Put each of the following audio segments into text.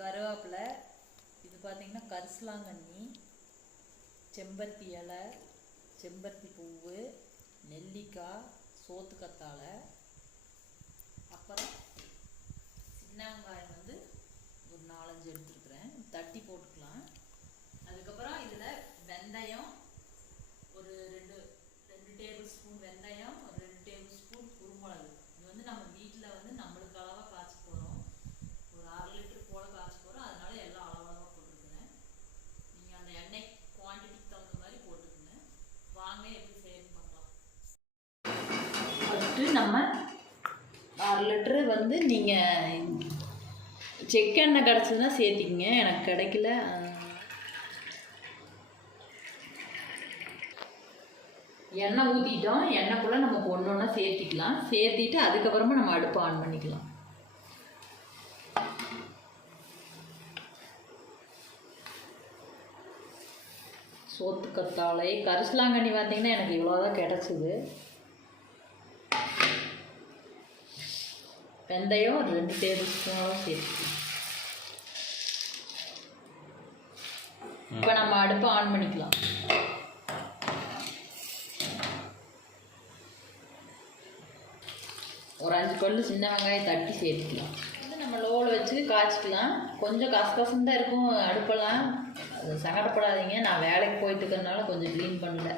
கருவேப்பிலை, இது பார்த்திங்கன்னா கரிசலாங்கண்ணி, செம்பருத்தி இலை, செம்பருத்தி பூவு, நெல்லிக்காய், சோத்துக்கத்தாழை, அப்புறம் சின்ன வெங்காயம் வந்து ஒரு 4-5 எடுத்துருக்குறேன், தட்டி போட்டுக்கலாம். அதுக்கப்புறம் இதில் வெந்தயம் ஒரு 2 டேபிள் ஸ்பூன் வெந்தயம், ஒரு 2 டேபிள் ஸ்பூன் குருமிளகு. இது வந்து நம்ம வீட்டில் வந்து நம்மளுக்கு அளவாக காய்ச்சி போகிறோம், ஒரு 1/2 லிட்டர் போல் காய்ச்சி போகிறோம், அதனால எல்லாம் அளவாக போட்டுருக்குறேன். நீங்கள் அந்த எண்ணெய் குவான்டிட்டிக்கு தகுந்த மாதிரி போட்டுக்குங்க. வாங்க எப்படி செய்யணும்னு பார்க்கலாம். ஃபஸ்ட்டு நம்ம 1/2 லிட்டரு வந்து நீங்கள் செக்கெண்ணெய் கிடச்சதுன்னா சேர்த்திக்கிங்க, எனக்கு கிடைக்கல. எண்ணெய் ஊற்றிட்டோம், எண்ணெய்க்குள்ளே நம்ம ஒன்றா சேர்த்திக்கலாம். சேர்த்திட்டு அதுக்கப்புறமா நம்ம அடுப்பு ஆன் பண்ணிக்கலாம். சோத்துக்கத்தாழை, கரிசலாங்கண்ணி பார்த்தீங்கன்னா எனக்கு இவ்வளோதான் கிடச்சிது. வெந்தயம் 2 டேபிள் ஸ்பூனோட சேர்த்துக்கலாம். இப்போ நம்ம அடுப்பை ஆன் பண்ணிக்கலாம். ஒரு 5 பல்லு சின்ன வெங்காயம் தட்டி சேர்த்துக்கலாம். வந்து நம்ம லோவில் வச்சு காய்ச்சிக்கலாம். கொஞ்சம் கசகசன்னு தான் இருக்கும் அடுப்பெல்லாம், அது சங்கடப்படாதீங்க. நான் வேலைக்கு போயிட்டு இருக்கிறதுனால கொஞ்சம் க்ளீன் பண்ணல,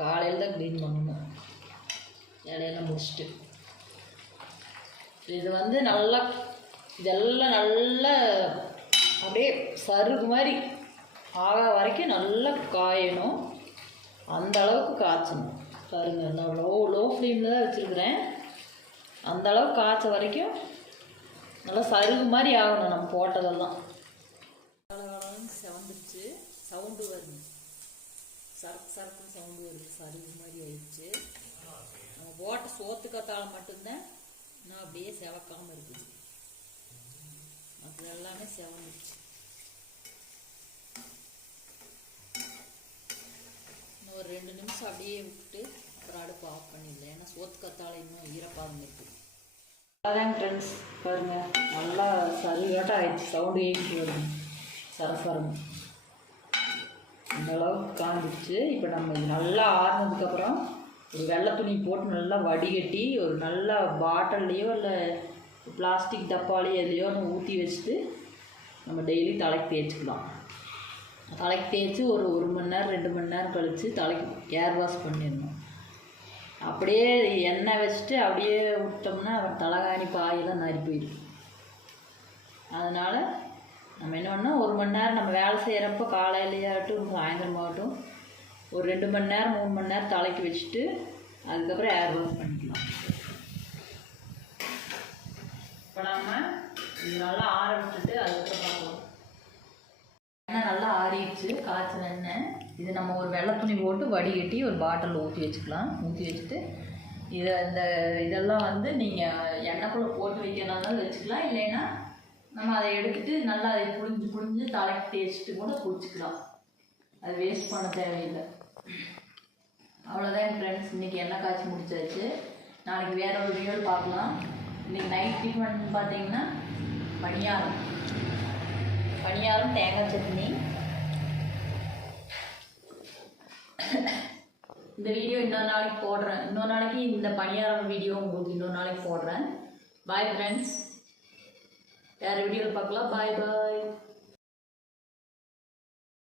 காலையில் தான் க்ளீன் பண்ணணும் வேலையெல்லாம் முடிச்சுட்டு. இது வந்து நல்லா இதெல்லாம் நல்லா அப்படியே சருகு மாதிரி ஆக வரைக்கும் நல்லா காயணும், அந்த அளவுக்கு காய்ச்சணும். பாருங்க, நான் லோ ஃப்ளேமில் தான் வச்சுருக்குறேன். அந்த அளவுக்கு காய்ச்ச வரைக்கும் நல்லா சருகு மாதிரி ஆகணும் நம்ம போட்டதெல்லாம். செவந்துருச்சு, சவுண்டு வருது, சரக்கு சவுண்டு வருது, சருகு மாதிரி ஆயிடுச்சு. நம்ம போட்ட சோத்துக்கத்தாழை மட்டும்தான் நான் அப்படியே செவக்காமல் இருக்குது, அது எல்லாமே செவந்துருச்சு. இன்னும் ஒரு 2 நிமிஷம் அப்படியே விட்டுட்டு அப்புறம் அடுப்பு ஆஃப் பண்ணிடல, ஏன்னா சோத்துக்கத்தாழை இன்னும் ஈரப்பாகம் இருக்குது. அதாங்க ஃப்ரெண்ட்ஸ், பாருங்கள் நல்லா சருகாட்டம் ஆயிடுச்சு, சவுண்டு ஏற்றி வருது சரசரம், இந்த அளவுக்கு காஞ்சிடுச்சு. இப்போ நம்ம இது நல்லா ஆறுனதுக்கப்புறம் ஒரு வெள்ளை துணி போட்டு நல்லா வடிகட்டி ஒரு நல்ல பாட்டில்லையோ இல்லை பிளாஸ்டிக் டப்பாலையோ எதுலையோ நம்ம ஊற்றி வச்சுட்டு நம்ம டெய்லி தலைக்கு தேய்ச்சிக்கலாம். தலைக்கு தேய்ச்சி ஒரு 1 மணி நேரம் 2 மணி நேரம் கழித்து தலைக்கு ஏர் வாஷ் பண்ணிடணும். அப்படியே எண்ணெய் வச்சுட்டு அப்படியே விட்டோம்னா அவர் தலைகாணி பாயெல்லாம் நறி போயிடும். அதனால் நம்ம என்ன பண்ணால் 1 மணி நேரம் நம்ம வேலை செய்கிறப்போ காலையிலையாகட்டும் சாயந்தரமாகட்டும் ஒரு 2 மணி நேரம் 3 மணி நேரம் தலைக்கு வச்சுட்டு அதுக்கப்புறம் ஏர் வாஷ் பண்ணிக்கலாம். இப்போ நம்ம இது நல்லா ஆற விட்டுட்டு அதுக்கப்புறம் பார்க்கலாம். எண்ணெய் நல்லா ஆறிடுச்சு, காய்ச்சல் எண்ணெய். இது நம்ம ஒரு வெள்ளை துணி போட்டு வடிகட்டி ஒரு பாட்டில் ஊற்றி வச்சுக்கலாம். ஊற்றி வச்சுட்டு இதெல்லாம் வந்து நீங்கள் எண்ணெய்க்குள்ளே போட்டு வைக்கிறனாலும் வச்சுக்கலாம், இல்லைன்னா நம்ம அதை எடுத்துகிட்டு நல்லா அதை புழிஞ்சு தலைக்கு தேய்ச்சிட்டு கூட குளிச்சுக்கலாம், அது வேஸ்ட் பண்ண தேவையில்லை. அவ்வளோதான் ஃப்ரெண்ட்ஸ், இன்றைக்கி எண்ணெய் காய்ச்சி முடிச்சாச்சு. நாளைக்கு வேற ஒரு வீடியோவில் பார்க்கலாம். இன்றைக்கி நைட் டிஃபன் பார்த்தீங்கன்னா பணியாரம் தேங்காய் சட்னி. இந்த வீடியோ இன்னொரு நாளைக்கு போடுறேன், இன்னொரு நாளைக்கு இந்த பணியாரம் வீடியோ உங்களுக்கு இன்னொரு நாளைக்கு போடுறேன். பாய் ஃப்ரெண்ட்ஸ், வேறு வீடியோவில் பார்க்கலாம். பாய் பாய்.